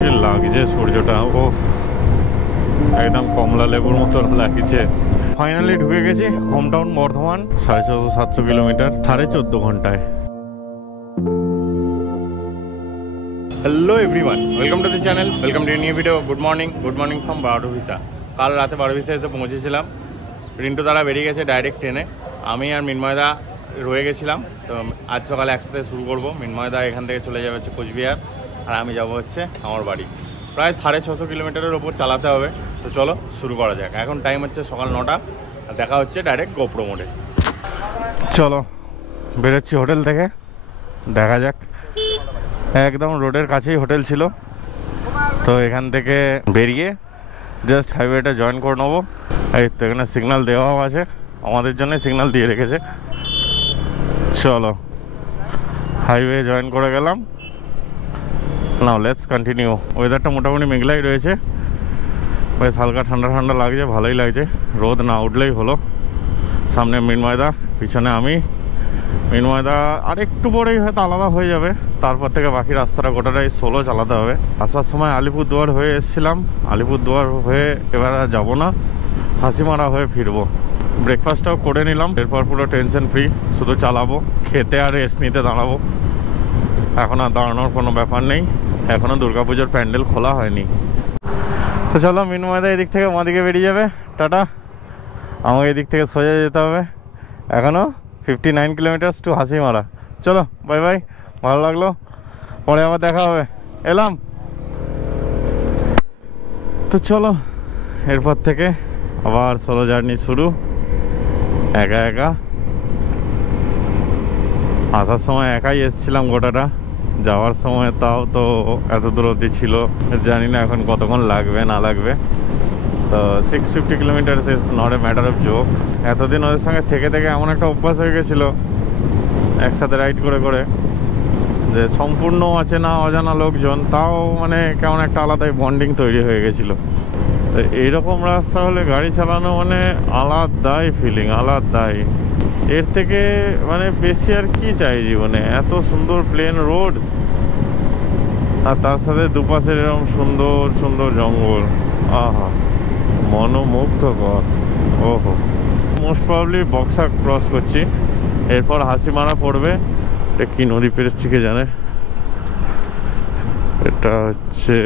লাগছে সূর্যটা, ও একদম কমলা লেবুর মতো লাগছে। ফাইনালি ঢুকে গেছি হোম টাউন বর্ধমান। 650-700 কিলোমিটার 14.5 ঘন্টায়। Hello everyone, welcome to the channel, welcome to new video. Good morning from বারোভিসা। কাল রাতে বারোভিসা এসে পৌঁছেছিলাম। রিন্টু তারা বেরিয়ে গেছে ডাইরেক্ট ট্রেনে, আমি আর মিনময়দা রয়ে গেছিলাম। তো আজ সকালে একসাথে শুরু করবো। মিনময়দা এখান থেকে চলে যাবে হচ্ছে কোচবিহার, আর আমি যাব হচ্ছে আমার বাড়ি। প্রায় 650 কিলোমিটারের ওপর চালাতে হবে। তো চলো শুরু করা যাক। এখন টাইম হচ্ছে সকাল 9টা, দেখা হচ্ছে ডাইরেক্ট গোপ্রো মোড়ে। চলো বেরোচ্ছি হোটেল থেকে, দেখা যাক। একদম রোডের কাছেই হোটেল ছিল, তো এখান থেকে বেরিয়ে জাস্ট হাইওয়েটা জয়েন করে নেবো। এই তো এখানে সিগন্যাল দেওয়াও আছে, আমাদের জন্য সিগন্যাল দিয়ে রেখেছে। চলো হাইওয়ে জয়েন করে গেলাম। Now let's continue. ওয়েদারটা মোটামুটি মেঘলাই রয়েছে, বেশ হালকা ঠান্ডা ঠান্ডা লাগছে, ভালোই লাগছে। রোদ না উঠলেই হলো। সামনে মিনময়দা, পিছনে আমি। মিনময়দা আর একটু পরেই হয়তো আলাদা হয়ে যাবে, তারপর থেকে বাকি রাস্তাটা গোটাটাই সোলো চালাতে হবে। আসার সময় আলিপুরদুয়ার হয়ে এসেছিলাম, আলিপুরদুয়ার হয়ে এবার আর যাবো না, হাসিমারা হয়ে ফিরবো। ব্রেকফাস্টটাও করে নিলাম, এরপর পুরো টেনশন ফ্রি, শুধু চালাবো, খেতে আর রেস্ট নিতে দাঁড়াবো। এখন আর দাঁড়ানোর কোনো ব্যাপার নেই, এখনও দুর্গাপুজোর প্যান্ডেল খোলা হয়নি। তো চলো, মিনময়দা এদিক থেকে আমাদিকে বেরিয়ে যাবে, টাটা। আমাকে এদিক থেকে সোজা যেতে হবে, এখনও 59 কিলোমিটার্স টু হাসিমারা। চলো বাই বাই, ভালো লাগলো, পরে আবার দেখা হবে, এলাম। তো চলো এরপর থেকে আবার সোলো জার্নি শুরু, একা একা। আসার সময় একাই এসেছিলাম গোটাটা, যাওয়ার সময় তাও তো এত দূর অবধি ছিল, জানি না এখন কতক্ষণ লাগবে না লাগবে। তো 650 kilometre is not a matter of joke. এতদিন ওদের সঙ্গে থেকে থেকে এমন একটা অভ্যাস হয়ে গেছিলো একসাথে রাইড করে করে, যে সম্পূর্ণ অচেনা অজানা লোকজন, তাও মানে কেমন একটা আলাদাই বন্ডিং তৈরি হয়ে গেছিলো। তো এইরকম রাস্তা হলে গাড়ি চালানো মানে আলাদাই ফিলিং, আলাদাই। এর থেকে মানে বেশি আর কি চাই জীবনে। এত সুন্দর প্লেন রোড, আর তার সাথে দুপাশের এরকম সুন্দর সুন্দর জঙ্গল, আহা মনোমুগ্ধকর। ওহো, মোস্ট প্রবাবলি বক্সা ক্রস করছি, এরপর হাসিমারা পড়বে। এটা কি নদী পেরোচ্ছি কে জানে। এটা হচ্ছে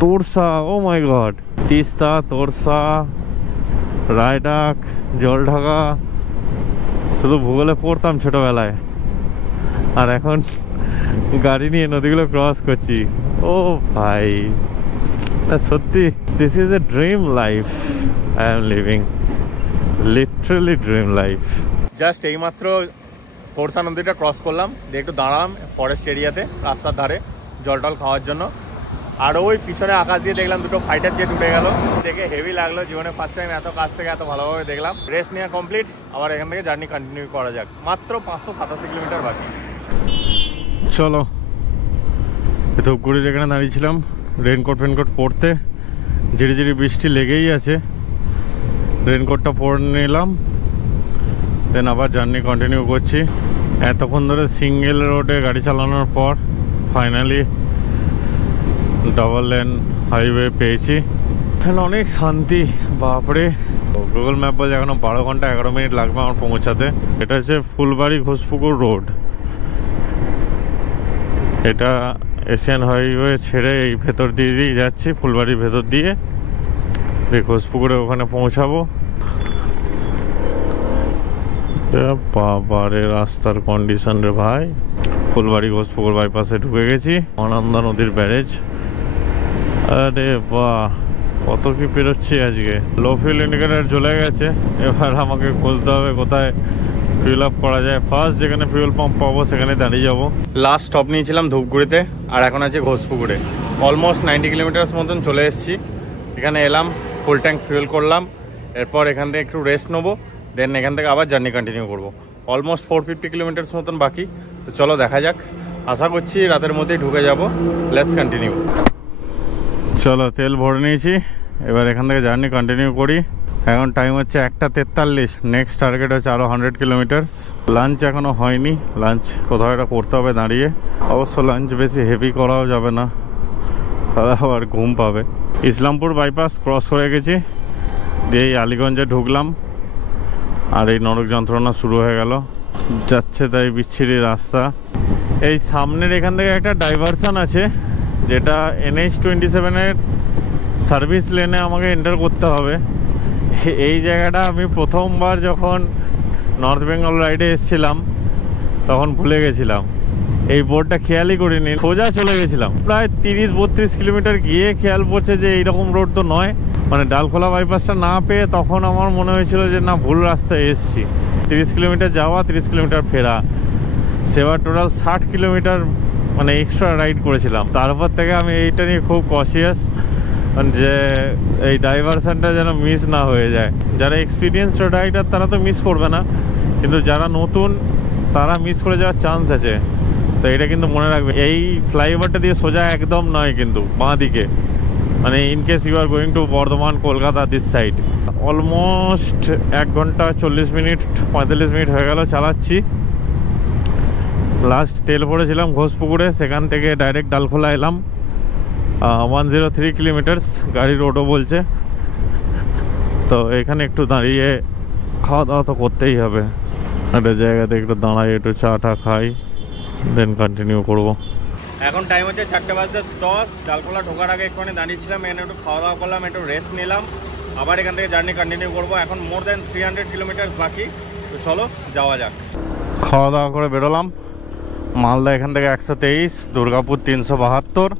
তোরসা, ও মাই গড। তিস্তা, তোরসা, রায়ডাক, জলঢাকা, শুধু ভূগোলে পড়তাম ছোটবেলায়, আর এখন গাড়ি নিয়ে নদীগুলো ক্রস করছি। ও ভাই, সত্যি this is a dream life I am living, literally dream life. Just এইমাত্র তোরসা নদীটা ক্রস করলাম, দিয়ে একটু দাঁড়ালাম ফরেস্ট এরিয়াতে রাস্তার ধারে জল টল খাওয়ার জন্য। আর ওই পিছনে আকাশ দিয়ে দেখলাম দুটো ফাইটার জেট উঠে গেল, দেখে হেভি লাগলো। জীবনে ফার্স্ট টাইম এত কাছ থেকে এত ভালোভাবে দেখলাম। রেস্ট নেওয়া কমপ্লিট, আবার এখান থেকে জার্নি কন্টিনিউ করা যাক। মাত্র 587 কিলোমিটার বাকি। চলো, ধূপগুড়ির এখানে দাঁড়িয়েছিলাম রেনকোট ফেনকোট পরতে, ঝিরি ঝিরি বৃষ্টি লেগেই আছে। রেনকোটটা পরে নিলাম, দেন আবার জার্নি কন্টিনিউ করছি। এতক্ষণ ধরে সিঙ্গেল রোডে গাড়ি চালানোর পর ফাইনালি ডাবল লেন হাইওয়ে পেয়েছি। এখানে অনেক শান্তি, বাপরে। গুগল ম্যাপ বলছে এখনো 12 ঘন্টা 11 মিনিট লাগবে আমার পৌঁছাতে। এটা হচ্ছে ফুলবাড়ি ঘোষপুকুর রোড। এটা এশিয়ান হাইওয়ে ছেড়ে এই ভেতর দিয়ে যাচ্ছি, ফুলবাড়ির ভেতর দিয়ে ঘোষপুকুরে ওখানে পৌঁছাবো। বাবারে রাস্তার কন্ডিশন রে ভাই। ফুলবাড়ি ঘোষপুকুর বাইপাসে ঢুকে গেছি, অনন্দা নদীর ব্যারেজ। আরে বাহ, কত কি পেরোচ্ছি আজকে। লো ফিউল ইন্ডিকেটার চলে গেছে, এবার আমাকে খুঁজতে হবে কোথায় ফিউল আপ করা যায়। ফার্স্ট যেখানে ফিউল পাম্প পাবো সেখানে দাঁড়িয়ে যাবো। লাস্ট স্টপ নিয়েছিলাম ধূপগুড়িতে, আর এখন আছে ঘোষপুকুরে। অলমোস্ট 90 কিলোমিটার্স মতন চলে এসেছি। এখানে এলাম, ফুল ট্যাঙ্ক ফিউল করলাম, এরপর এখান থেকে একটু রেস্ট নেবো, দেন এখান থেকে আবার জার্নি কন্টিনিউ করবো। অলমোস্ট 450 কিলোমিটার্স মতন বাকি। তো চলো দেখা যাক, আশা করছি রাতের মধ্যেই ঢুকে যাব। Let's continue. চলো তেল ভরে নিয়েছি, এবার এখান থেকে জার্নি কন্টিনিউ করি। এখন টাইম হচ্ছে 1:43। নেক্সট টার্গেট হচ্ছে আরও 100 কিলোমিটার। লাঞ্চ এখনো হয়নি, লাঞ্চ কোথাও একটা করতে হবে দাঁড়িয়ে। অবশ্য লাঞ্চ বেশি হেভি করাও যাবে না, তাহলে আবার ঘুম পাবে। ইসলামপুর বাইপাস ক্রস করে গেছি, দিয়ে এই আলীগঞ্জে ঢুকলাম, আর এই নরক যন্ত্রণা শুরু হয়ে গেল। যাচ্ছে তাই বিচ্ছিরি রাস্তা। এই সামনের এখান থেকে একটা ডাইভারশন আছে, যেটা NH-27-এর সার্ভিস লেনে আমাকে এন্টার করতে হবে। এই জায়গাটা আমি প্রথমবার যখন নর্থ বেঙ্গল রাইডে এসেছিলাম তখন ভুলে গেছিলাম, এই বোর্ডটা খেয়ালই করিনি, সোজা চলে গেছিলাম। প্রায় 30-32 কিলোমিটার গিয়ে খেয়াল পড়ছে যে এইরকম রোড তো নয়। মানে ডালখোলা বাইপাসটা না পেয়ে তখন আমার মনে হয়েছিল যে না, ভুল রাস্তায় এসেছি। 30 কিলোমিটার যাওয়া, 30 কিলোমিটার ফেরা, সেবার টোটাল 60 কিলোমিটার মানে এক্সট্রা রাইড করেছিলাম। তারপর থেকে আমি এইটা নিয়ে খুব কশিয়াস, যে এই ডাইভারশনটা যেন মিস না হয়ে যায়। যারা এক্সপিরিয়েন্সড রাইডার তারা তো মিস করবে না, কিন্তু যারা নতুন তারা মিস করে যাওয়ার চান্স আছে। তো এটা কিন্তু মনে রাখবে, এই ফ্লাইওভারটা দিয়ে সোজা একদম নয় কিন্তু, বাঁ দিকে, মানে in case you are going to Bardhaman, Kolkata this side. Almost 1 ঘন্টা 40 মিনিট 45 মিনিট হয়ে গেল চালাচ্ছি। লাস্ট তেল ভরেছিলাম ঘোষপুকুরে, সেখান থেকে ডাইরেক্ট ডালখোলা এলাম। 103 কিলোমিটার্স গাড়ি রোডও বলছে। তো এখানে একটু দাঁড়িয়ে খাওয়া দাওয়া তো করতেই হবে, একটা জায়গাতে একটু দাঁড়াই, একটু চা টা খাই, দেন কন্টিনিউ করব। এখন টাইম হচ্ছে 4:10। ডালখোলা ঢোকার আগে একটুখানি দাঁড়িয়েছিলাম, এখানে একটু খাওয়া দাওয়া করলাম, একটু রেস্ট নিলাম, আবার এখান থেকে জার্নি কন্টিনিউ করবো। এখন মোর দেন 300 কিলোমিটার বাকি, তো চলো যাওয়া যাক। খাওয়া দাওয়া করে বেরোলাম। মালদা এখান থেকে 123, দুর্গাপুর 372,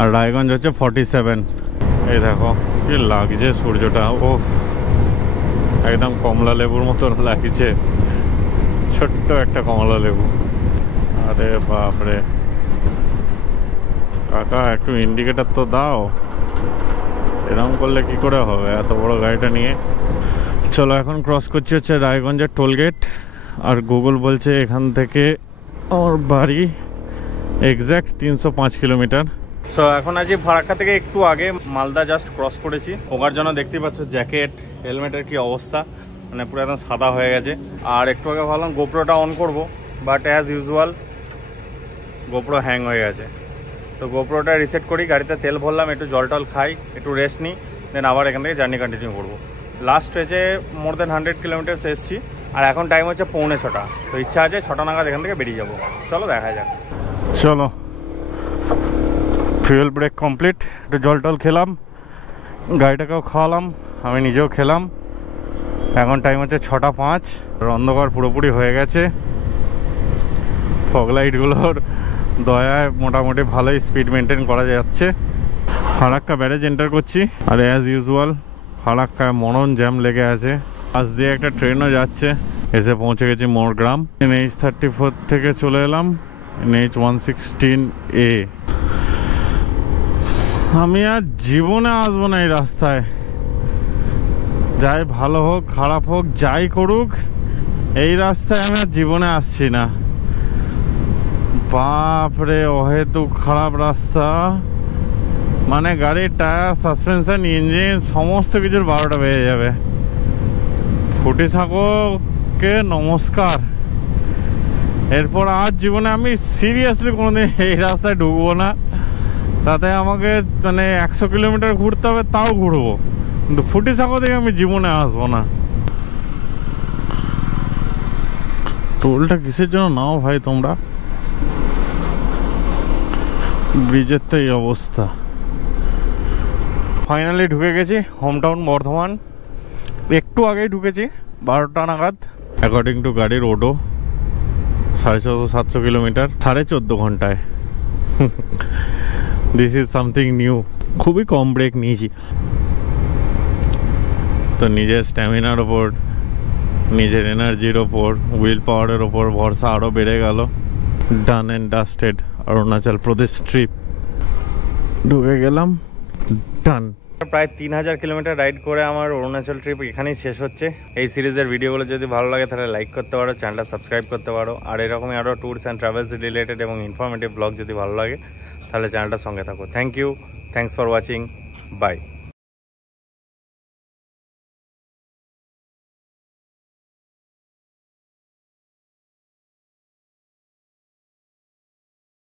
আর রায়গঞ্জ হচ্ছে 47। এই দেখো কি লাগছে সূর্যটা, ও একদম কমলা লেবুর মতো লাগছে, ছোট্ট একটা কমলা লেবু। আরে বাপরে কাকা, একটু ইন্ডিকেটার তো দাও, এরকম করলে কি করে হবে এত বড় গাড়িটা নিয়ে। চলো এখন ক্রস করছি হচ্ছে রায়গঞ্জের টোলগেট, আর গুগল বলছে এখান থেকে আমার বাড়ি এক্স্যাক্ট 305 কিলোমিটার। সো এখন আছি ফারাক্কা থেকে একটু আগে, মালদা জাস্ট ক্রস করেছি। ওকার জন্য দেখতেই পাচ্ছ জ্যাকেট হেলমেটের কি অবস্থা, মানে পুরো একদম সাদা হয়ে গেছে। আর একটু আগে ভাবলাম গোপ্রোটা অন করব, but as usual GoPro hang হয়ে গেছে। তো গোপ্রোটা রিসেট করি, গাড়িতে তেল ভরলাম, একটু জল টল খাই, একটু রেস্ট নিই, দেন আবার এখান থেকে জার্নি কন্টিনিউ করবো। লাস্ট স্টেজে মোর দেন 100 কিলোমিটার্স এসেছি, আর এখন টাইম হচ্ছে 6:45। তো ইচ্ছা আছে 6টা নাগাদ এখান থেকে বেরিয়ে যাবো। চলো দেখা যাক। চলো, ফিউয়েল ব্রেক কমপ্লিট, একটু জল টল খেলাম, গাড়িটাকেও খাওয়ালাম, আমি নিজেও খেলাম। এখন টাইম হচ্ছে 6:05। অন্ধকার পুরোপুরি হয়ে গেছে। ফগ লাইটগুলোর দয়ায় মোটামুটি ভালোই স্পিড মেনটেন করা যাচ্ছে। ফারাক্কা ব্যারেজ এন্টার করছি, আর অ্যাজ ইউজুয়াল ফারাক্কায় মরণ জ্যাম লেগে আছে। পাশ দিয়ে একটা ট্রেনও যাচ্ছে। এসে পৌঁছে গেছি মোরগ্রাম। NH-34 থেকে চলে এলাম NH-116A। আমি আর জীবনে আসবো না এই রাস্তায়, যাই ভালো হোক খারাপ হোক যাই করুক, এই রাস্তায় আমি আর জীবনে আসছি না। বাপরে অহেতুক খারাপ রাস্তা, মানে গাড়ির টায়ার, সাসপেনশন, ইঞ্জিন সমস্ত কিছুর 12টা বেজে যাবে। ফুটি সাঁকোকে নমস্কার, এরপর আর জীবনে আমি সিরিয়াসলি কোনোদিন এই রাস্তায় ঢুকবো না। তাতে আমাকে মানে 100 কিলোমিটার ঘুরতে হবে, তাও ঘুরবো, কিন্তু ফুটি সাঁকো থেকে আমি জীবনে আসবো না। টোলটা কিসের জন্য নাও ভাই তোমরা, ব্রিজের তো এই অবস্থা। ফাইনালি ঢুকে গেছি হোম টাউন বর্ধমান। একটু আগেই ঢুকেছি 12টা নাগাদ। অ্যাকর্ডিং টু গাড়ির রোডও 650-700 কিলোমিটার 14.5 ঘন্টায়। This is something new. খুবই কম ব্রেক নিয়েছি, তো নিজের স্ট্যামিনার ওপর, নিজের এনার্জির ওপর, হুইল পাওয়ারের ওপর ভরসা আরও বেড়ে গেল। Done and dusted Arunachal Pradesh trip. ঢুকে গেলাম, ডান। প্রায় 3000 কিলোমিটার রাইড করে আমার অরুণাচল ট্রিপ এখানেই শেষ হচ্ছে। এই সিরিজের ভিডিওগুলো যদি ভালো লাগে তাহলে লাইক করতে পারো, চ্যানেলটা সাবস্ক্রাইব করতে পারো, আর এরকমই আরও ট্যুরস অ্যান্ড ট্রাভেলস রিলেটেড এবং ইনফরমেটিভ ব্লগ যদি ভালো লাগে তাহলে চ্যানেলটার সঙ্গে থাকো। Thank you, thanks for watching, by.